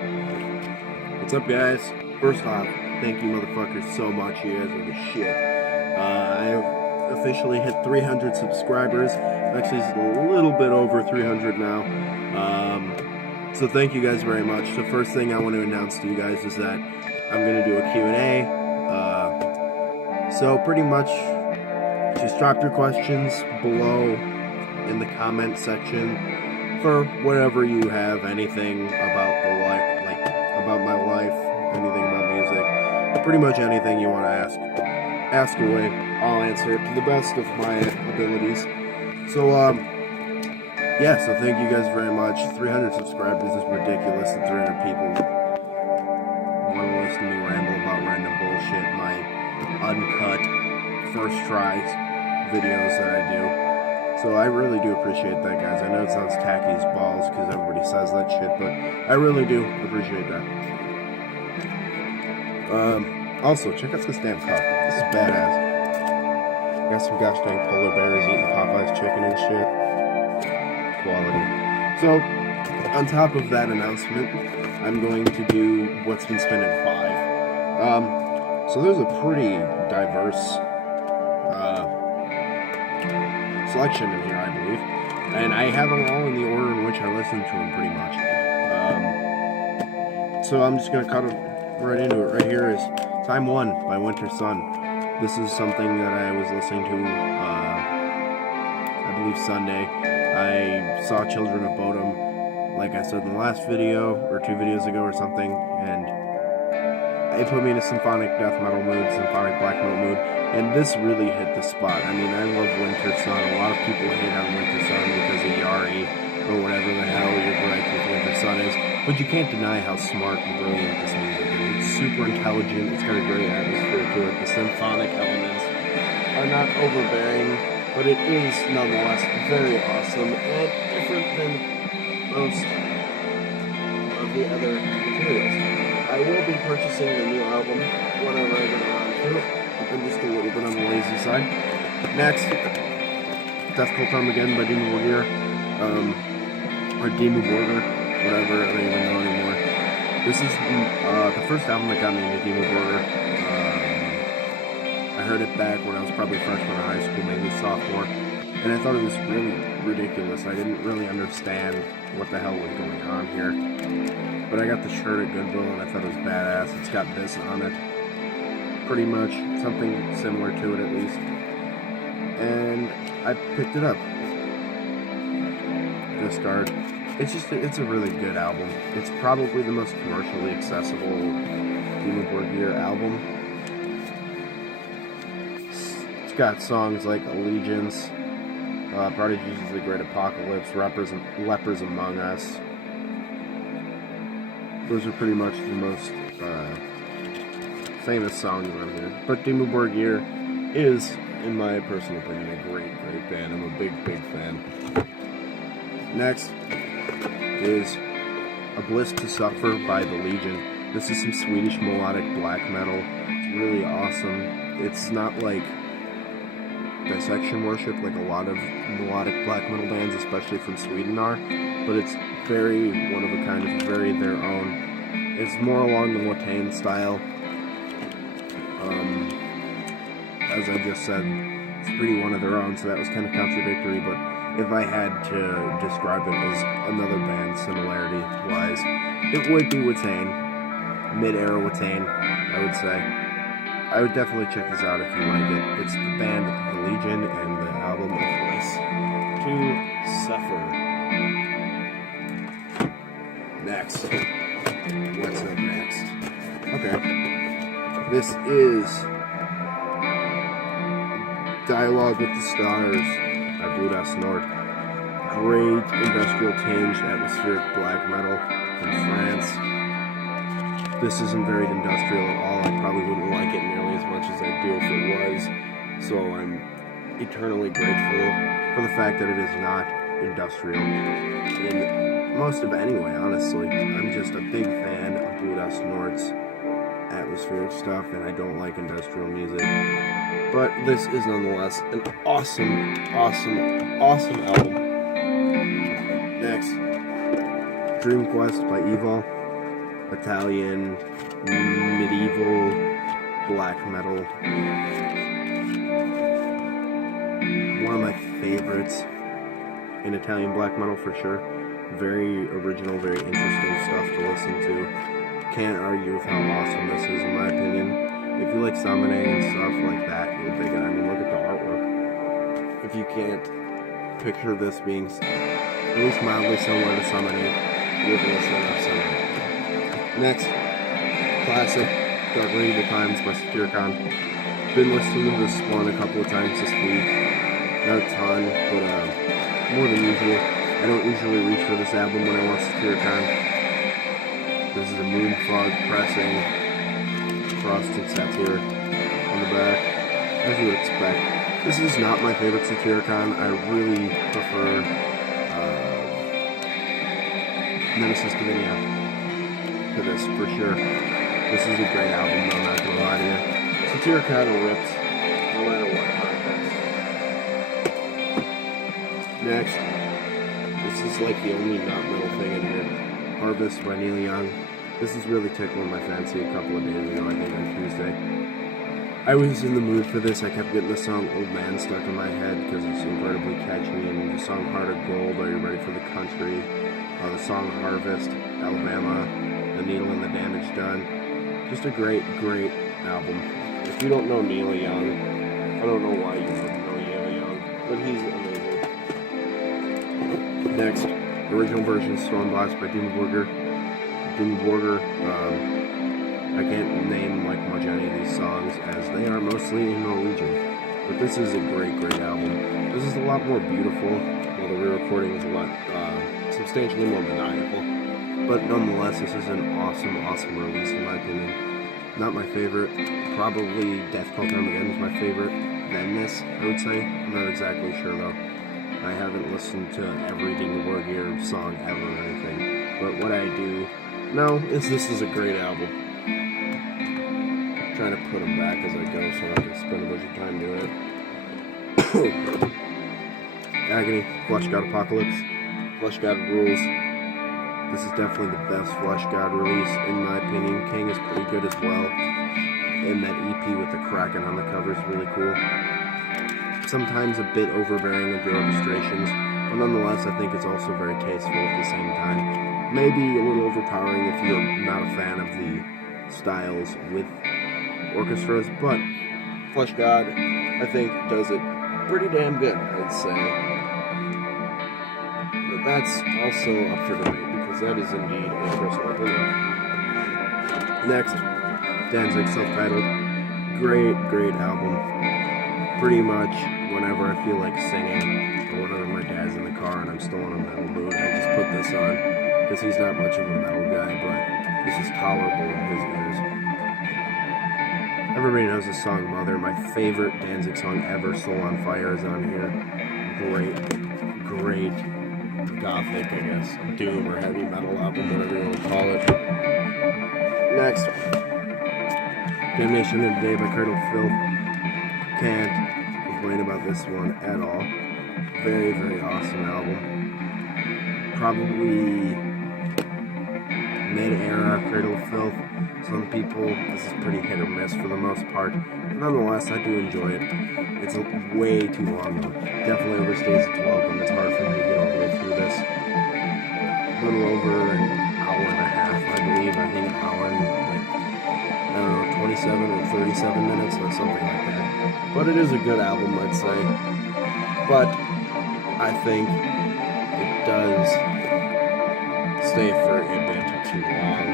What's up, guys? First off, thank you motherfuckers so much. You guys are the shit. I officially hit 300 subscribers. Actually, it's a little bit over 300 now. So thank you guys very much. The first thing I want to announce to you guys is that I'm going to do a Q&A. So pretty much just drop your questions below in the comment section for whatever you have, anything about the life, about my life, anything about music, pretty much anything you want to ask away. I'll answer it to the best of my abilities. So yeah, so thank you guys very much. 300 subscribers is ridiculous that 300 people want to listen to me ramble about random bullshit, my uncut first try videos that I do. So I really do appreciate that, guys. I know it sounds tacky as balls because everybody says that shit, but I really do appreciate that. Also, check out this damn cup. This is badass. Got some gosh dang polar bears eating Popeye's chicken and shit. Quality. So, on top of that announcement, I'm going to do What's Been Spinning 5. So there's a pretty diverse selection in here, I believe, and I have them all in the order in which I listen to them, pretty much. So I'm just gonna cut it right into it. Right here is Time 1 by Winter Sun. This is something that I was listening to, I believe Sunday. I saw Children of Bodom, like I said in the last video, or 2 videos ago or something, and it put me in a symphonic death metal mood, symphonic black metal mood, and this really hit the spot. I mean, I love Winter Sun. A lot of people hate on Winter Sun because of Yari, or whatever the hell your gripe with Winter Sun is, but you can't deny how smart and brilliant this music is. It's super intelligent, it's got a great atmosphere to it. The symphonic elements are not overbearing, but it is nonetheless very awesome and different than most of the other materials. I will be purchasing the new album whenever I get around to it. I'm just a little bit on the lazy side. Next, Death Cult Armageddon by Dimmu Borgir, or Dimmu Borgir, whatever, I don't even know anymore. This is the first album that got me into Dimmu Borgir. I heard it back when I was probably freshman in high school, maybe sophomore, and I thought it was really ridiculous. I didn't really understand what the hell was going on here. But I got the shirt at Goodwill and I thought it was badass. It's got this on it. Pretty much something similar to it, at least. And I picked it up. Discard. It's a really good album. It's probably the most commercially accessible Dimmu Borgir album. It's got songs like Allegiance, Prodigy's The Great Apocalypse, Lepers Among Us. Those are pretty much the most famous songs on here. But Dimmu Borgir is, in my personal opinion, a great band. I'm a big fan. Next is A Bliss to Suffer by The Legion. This is some Swedish melodic black metal. It's really awesome. It's not like dissection worship like a lot of melodic black metal bands, especially from Sweden, are, but it's very one of a kind, it's very their own. It's more along the Watain style. As I just said, it's pretty one of their own, so that was kind of contradictory, but if I had to describe it as another band similarity-wise, it would be Watain, mid-era Watain, I would say. I would definitely check this out if you like it. It's the band The Legion and the album A Bliss to Suffer. Next. What's up next? Okay. This is Dialogue with the Stars by Blue Dust Nord. Great industrial tinged atmospheric black metal from France. This isn't very industrial at all. I probably wouldn't like it nearly as much as I do if it was. So I'm eternally grateful for the fact that it is not industrial. In most of it anyway, honestly. I'm just a big fan of Blue Dust Nord's atmospheric stuff, and I don't like industrial music. But this is nonetheless an awesome album. Next, Dream Quest by Evil. Italian medieval black metal. One of my favorites in Italian black metal for sure. Very original, very interesting stuff to listen to. Can't argue with how awesome this is, in my opinion. If you like summoning and stuff like that, you'll dig it. I mean, look at the artwork. If you can't picture this being at least mildly similar to summoning, you're listening to summoning. Next, classic Dark Medieval Times by Satyricon. Been listening to this one a couple of times this week. Not a ton, but more than usual. I don't usually reach for this album when I want Satyricon. This is a Moon Fog pressing, frosted satyr on the back, as you would expect. This is not my favorite Satyricon. I really prefer Nemesis Divinia to this, for sure. This is a great album, though, not gonna lie to you. Satyricon rips, no matter what context. Next, this is like the only not metal thing in here. Harvest by Neil Young. This is really tickling my fancy a couple of days ago, I think on Tuesday. I was in the mood for this. I kept getting the song Old Man stuck in my head because it's incredibly catchy, and the song Heart of Gold, Are You Ready for the Country? The song Harvest, Alabama, The Needle and the Damage Done. Just a great, great album. If you don't know Neil Young, I don't know why you wouldn't know Neil Young, but he's amazing. Next, original version Stormblast by Dimmu Borgir. Dimmu Borgir, I can't name like much any of these songs as they are mostly in Norwegian, but this is a great, great album. This is a lot more beautiful, while the re-recording is a lot substantially more maniacal, but nonetheless, this is an awesome, awesome release in my opinion. Not my favorite. Probably Death Cult Armageddon is my favorite. Then this, I would say. I'm not exactly sure though. I haven't listened to every Dimmu Borgir song ever or anything, but what I do know is this is a great album. I'm trying to put them back as I go so I can spend a bunch of time doing it. Agony, Flesh God Apocalypse. Flesh God rules. This is definitely the best Flesh God release in my opinion. King is pretty good as well. And that EP with the Kraken on the cover is really cool. Sometimes a bit overbearing with the orchestrations, but nonetheless I think it's also very tasteful at the same time. Maybe a little overpowering if you're not a fan of the styles with orchestras, but Flesh God, I think, does it pretty damn good, I'd say. But that's also up for debate, because that is indeed a personal opinion. Next, Danzig, self-titled. Great, great album. Pretty much whenever I feel like singing, or whenever my dad's in the car and I'm still in a metal mood, I just put this on, because he's not much of a metal guy, but this is tolerable in his ears. Everybody knows this song, Mother. My favorite Danzig song ever, Soul on Fire, is on here. Great, great gothic, I guess, doom or heavy metal album, whatever you want to call it. Next, Damnation in the Day by Cradle of Filth. Can't complain about this one at all. Very, very awesome album. Probably mid-era Cradle of Filth. Some people, this is pretty hit or miss for the most part. But nonetheless, I do enjoy it. It's way too long though. Definitely overstays its welcome. It's hard for me to get all the way through this. A little over an hour and a half, I believe. I think an hour and 27 or 37 minutes or something like that. But it is a good album, I'd say. But I think it does stay for a bit too long.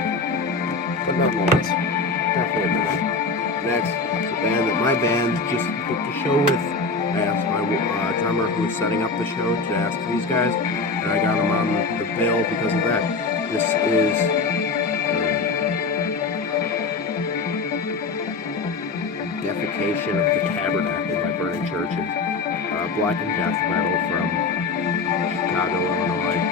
But nonetheless, definitely not. Next, the band that my band just booked a show with. I asked my drummer who was setting up the show to ask these guys, and I got them on the bill because of that. This is Defecation of the Tabernacle by Burning Churches. Black and Death metal from Chicago, Illinois.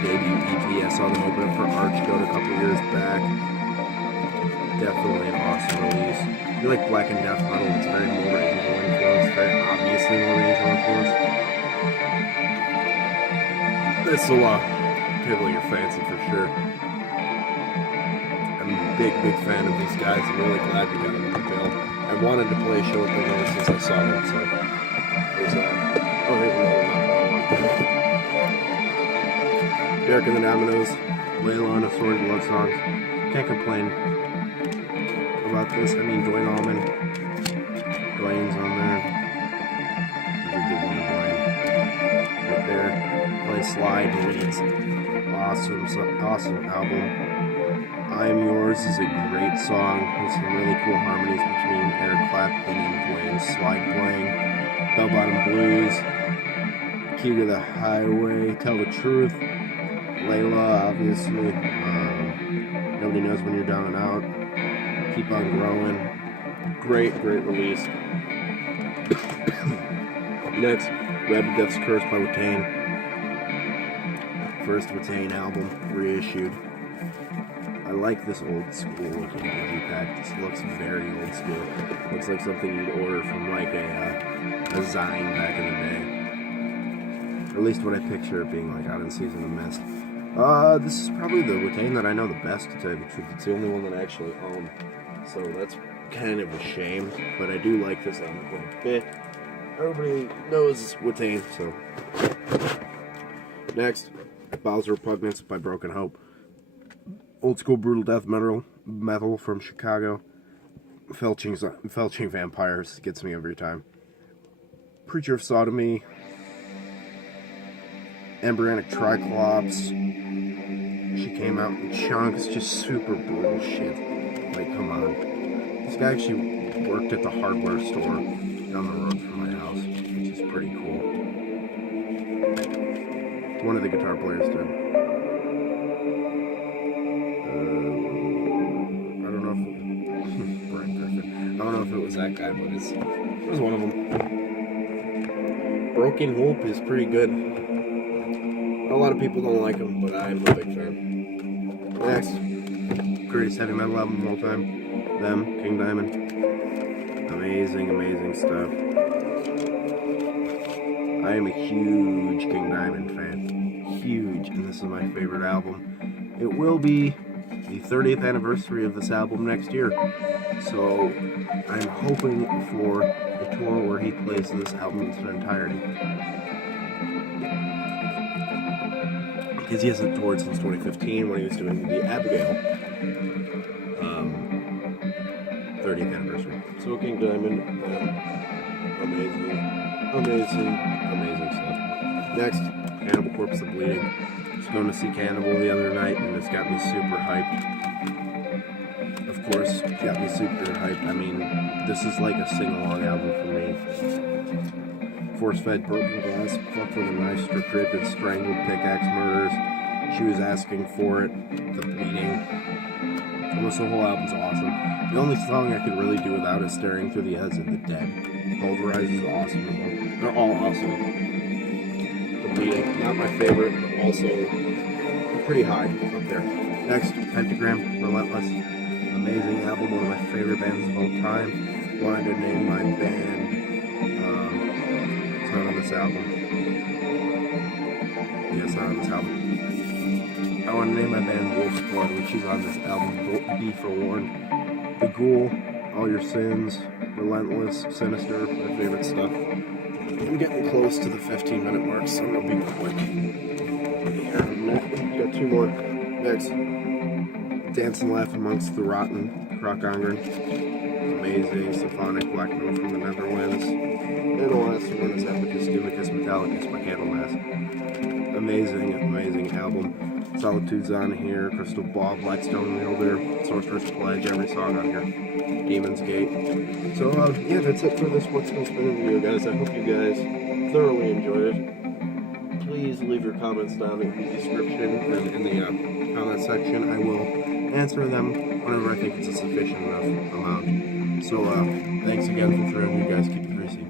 Debut EP, I saw them open up for Archgoat a couple years back. Definitely an awesome release. If you like Black and Death metal, it's very more Angel influence, very obviously more Angel influence. This will tickle your fancy for sure. I'm a big fan of these guys. I'm really glad we got them on the bill. I wanted to play a show with them ever since I saw them, so there's that. Oh, here's another one. Derek and the Dominoes, Layla and Assorted Love Songs. Can't complain about this. I mean, Dwayne Allman. Dwayne's on there. He's a good one, Dwayne. Right there. Play Slide Leads. Awesome album. I Am Yours is a great song with some really cool harmonies between Eric Clapton and Dwayne. Slide playing, Bell Bottom Blues, Key to the Highway, Tell the Truth, Layla, obviously, Nobody Knows When You're Down and Out, Keep on Growing, great release. Next, Rabid Death's Curse by Watain. First Watain album, reissued. I like this old school looking digipack. This looks very old school. Looks like something you'd order from like a Zine back in the day. Or at least what I picture it being like out in Season of Mist. This is probably the Watain that I know the best, to tell you the truth. It's the only one that I actually own. So that's kind of a shame. But I do like this album quite a bit. Everybody knows Watain, so. Next, Bowels of Repugnance by Broken Hope. Old school brutal death metal from Chicago. Felching Vampires gets me every time. Preacher of Sodomy. Embryonic Triclops. She came out in chunks, just super brutal shit. Like, come on. This guy actually worked at the hardware store down the road from my house, which is pretty cool. One of the guitar players did. I don't know if it was that guy, but it was one of them. Broken Hope is pretty good. A lot of people don't like him, but I'm a big fan. Next, greatest heavy metal album of all time. Them, King Diamond. Amazing stuff. I am a huge King Diamond fan. Huge, and this is my favorite album. It will be the 30th anniversary of this album next year. So I'm hoping for a tour where he plays this album in its entirety. Because he hasn't toured since 2015 when he was doing the Abigail 30th anniversary. So King Diamond, amazing stuff. Next, Cannibal Corpse of Bleeding. Just going to see Cannibal the other night and it's got me super hyped. Of course, got me super hyped. I mean, this is like a sing-along album for me. Force-fed Broken Glass, Fucked with a Knife, Strip Raped, Strangled, Pickaxe Murders. She Was Asking For It, The Bleeding. Almost the whole album's awesome. The only song I could really do without is Staring Through the Eyes of the Dead. Pulverize is awesome. They're all awesome. The Bleeding, not my favorite, but also pretty high up there. Next, Pentagram, Relentless. Amazing album, one of my favorite bands of all time. Wanted to name my band. It's not on this album. Yeah, it's not on this album. I want to name my band Wolf's Blood, which is on this album. Be Forewarned. The Ghoul, All Your Sins, Relentless, Sinister, my favorite stuff. I'm getting close to the 15-minute mark, so I'm gonna be quick. Here, got two more. Next. Dance and Laugh Amongst the Rotten, Krokangren. Amazing, symphonic black metal from the Netherlands. And the last one is Epicus Dumicus Metallicus by Candlemass. Amazing album. Solitude's on here, Crystal Ball, Blackstone Wielder, Sorcerer's Pledge, every song on here. Demon's Gate. So, yeah, that's it for this What's Been Spinning video, guys. I hope you guys thoroughly enjoyed it. Please leave your comments down in the description and in the comment section. I will answer them whenever I think it's a sufficient enough amount. So, thanks again for throwing you guys. Keep it greasy.